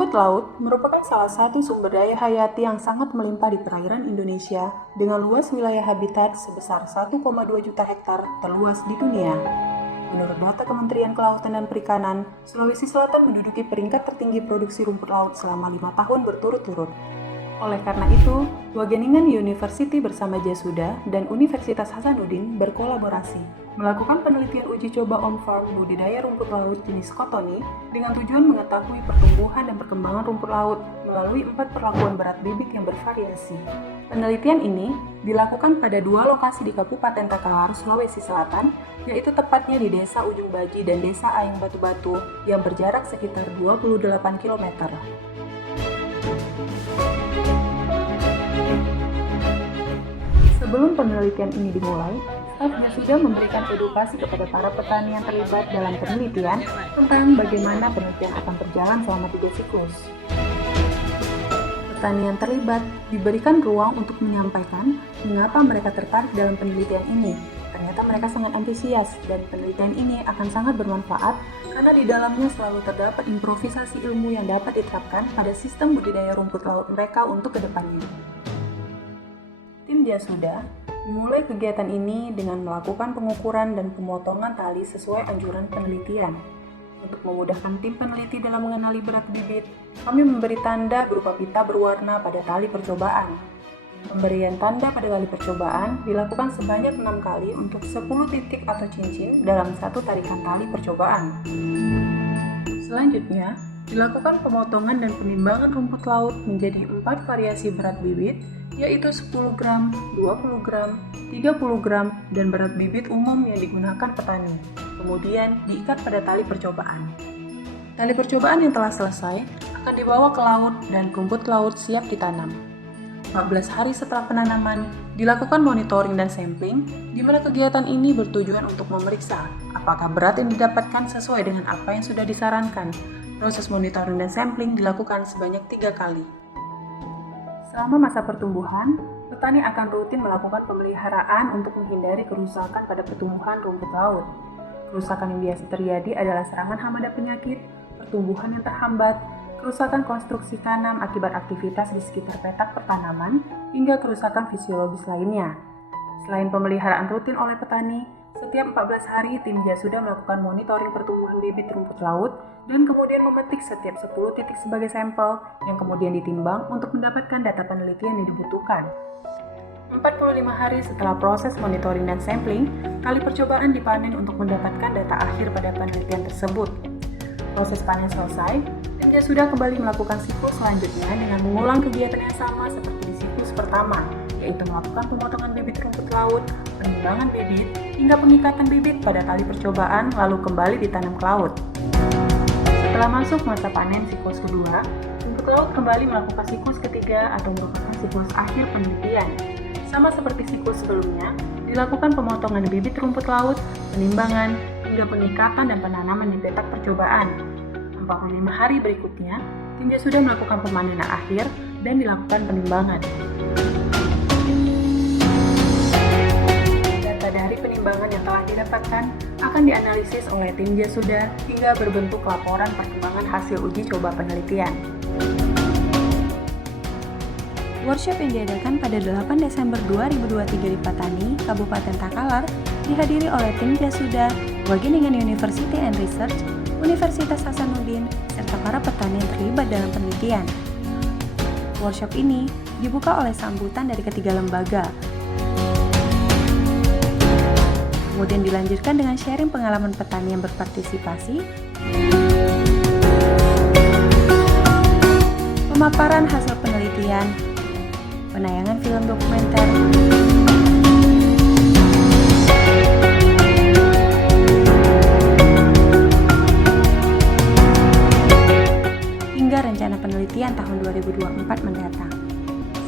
Rumput laut merupakan salah satu sumber daya hayati yang sangat melimpah di perairan Indonesia dengan luas wilayah habitat sebesar 1,2 juta hektar terluas di dunia. Menurut data Kementerian Kelautan dan Perikanan, Sulawesi Selatan menduduki peringkat tertinggi produksi rumput laut selama 5 tahun berturut-turut. Oleh karena itu, Wageningen University bersama Jasuda dan Universitas Hasanuddin berkolaborasi melakukan penelitian uji coba on-farm budidaya rumput laut jenis Cottony dengan tujuan mengetahui pertumbuhan dan perkembangan rumput laut melalui 4 perlakuan berat bibit yang bervariasi. Penelitian ini dilakukan pada 2 lokasi di Kabupaten Takalar, Sulawesi Selatan, yaitu tepatnya di Desa Ujung Baji dan Desa Aing Batu-Batu yang berjarak sekitar 28 km. Sebelum penelitian ini dimulai, stafnya sudah memberikan edukasi kepada para petani yang terlibat dalam penelitian tentang bagaimana penelitian akan berjalan selama 3 siklus. Petani yang terlibat diberikan ruang untuk menyampaikan mengapa mereka tertarik dalam penelitian ini. Ternyata mereka sangat antusias dan penelitian ini akan sangat bermanfaat karena di dalamnya selalu terdapat improvisasi ilmu yang dapat diterapkan pada sistem budidaya rumput laut mereka untuk kedepannya. Tim Jasuda memulai kegiatan ini dengan melakukan pengukuran dan pemotongan tali sesuai anjuran penelitian. Untuk memudahkan tim peneliti dalam mengenali berat bibit, kami memberi tanda berupa pita berwarna pada tali percobaan. Pemberian tanda pada tali percobaan dilakukan sebanyak 6 kali untuk 10 titik atau cincin dalam satu tarikan tali percobaan. Selanjutnya, dilakukan pemotongan dan penimbangan rumput laut menjadi 4 variasi berat bibit, yaitu 10 gram, 20 gram, 30 gram, dan berat bibit umum yang digunakan petani. Kemudian diikat pada tali percobaan. Tali percobaan yang telah selesai akan dibawa ke laut dan rumput laut siap ditanam. 14 hari setelah penanaman, dilakukan monitoring dan sampling, di mana kegiatan ini bertujuan untuk memeriksa apakah berat yang didapatkan sesuai dengan apa yang sudah disarankan. Proses monitoring dan sampling dilakukan sebanyak 3 kali. Selama masa pertumbuhan, petani akan rutin melakukan pemeliharaan untuk menghindari kerusakan pada pertumbuhan rumput laut. Kerusakan yang biasa terjadi adalah serangan hama dan penyakit, pertumbuhan yang terhambat, kerusakan konstruksi tanam akibat aktivitas di sekitar petak pertanaman, hingga kerusakan fisiologis lainnya. Selain pemeliharaan rutin oleh petani, setiap 14 hari tim Jasuda melakukan monitoring pertumbuhan bibit rumput laut dan kemudian memetik setiap 10 titik sebagai sampel yang kemudian ditimbang untuk mendapatkan data penelitian yang dibutuhkan. 45 hari setelah proses monitoring dan sampling, tali percobaan dipanen untuk mendapatkan data akhir pada penelitian tersebut. Proses panen selesai, tim Jasuda kembali melakukan siklus selanjutnya dengan mengulang kegiatan yang sama seperti di siklus pertama, yaitu melakukan pemotongan bibit rumput laut, penimbangan bibit, hingga pengikatan bibit pada tali percobaan lalu kembali ditanam ke laut. Setelah masuk masa panen siklus kedua, rumput laut kembali melakukan siklus ketiga atau merupakan siklus akhir penelitian. Sama seperti siklus sebelumnya, dilakukan pemotongan bibit rumput laut, penimbangan, hingga pengikatan dan penanaman di petak percobaan. 45 hari berikutnya, tim Jasuda melakukan pemanenan akhir dan dilakukan penimbangan. Data dari penimbangan yang telah didapatkan akan dianalisis oleh tim Jasuda hingga berbentuk laporan perkembangan hasil uji coba penelitian. Workshop yang diadakan pada 8 Desember 2023 di Patani, Kabupaten Takalar, dihadiri oleh tim Jasuda, Wageningen University and Research, Universitas Hasanuddin, serta para petani yang terlibat dalam penelitian. Workshop ini dibuka oleh sambutan dari ketiga lembaga. Kemudian dilanjutkan dengan sharing pengalaman petani yang berpartisipasi, pemaparan hasil penelitian, penayangan film dokumenter, hingga rencana penelitian tahun 2024 mendatang.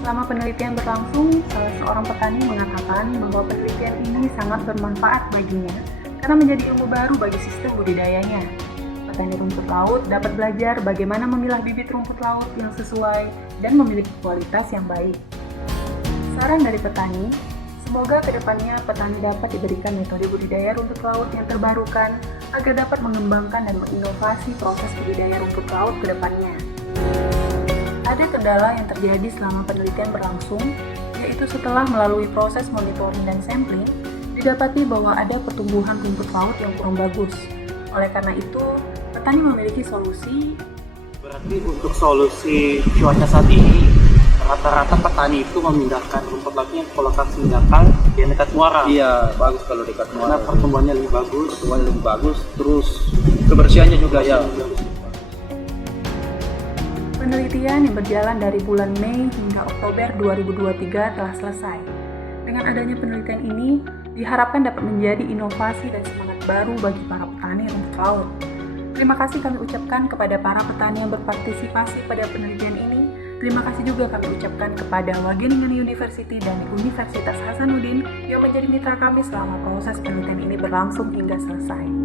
Selama penelitian berlangsung, salah seorang petani mengatakan bahwa penelitian ini sangat bermanfaat baginya karena menjadi ilmu baru bagi sistem budidayanya. Petani rumput laut dapat belajar bagaimana memilah bibit rumput laut yang sesuai dan memiliki kualitas yang baik. Saran dari petani, semoga kedepannya petani dapat diberikan metode budidaya rumput laut yang terbarukan agar dapat mengembangkan dan menginovasi proses budidaya rumput laut kedepannya. Ada kendala yang terjadi selama penelitian berlangsung, yaitu setelah melalui proses monitoring dan sampling, didapati bahwa ada pertumbuhan rumput laut yang kurang bagus. Oleh karena itu, petani memiliki solusi. Berarti untuk solusi cuaca saat ini, rata-rata petani itu memindahkan rumput lautnya ke lokasi dangkal yang dekat muara. Iya, bagus kalau dekat Karena muara. pertumbuhannya lebih bagus. Pertumbuhannya lebih bagus, terus kebersihannya juga ya. Penelitian yang berjalan dari bulan Mei hingga Oktober 2023 telah selesai. Dengan adanya penelitian ini, diharapkan dapat menjadi inovasi dan semangat baru bagi para petani rumput laut. Terima kasih kami ucapkan kepada para petani yang berpartisipasi pada penelitian ini. Terima kasih juga kami ucapkan kepada Wageningen University dan Universitas Hasanuddin yang menjadi mitra kami selama proses penelitian ini berlangsung hingga selesai.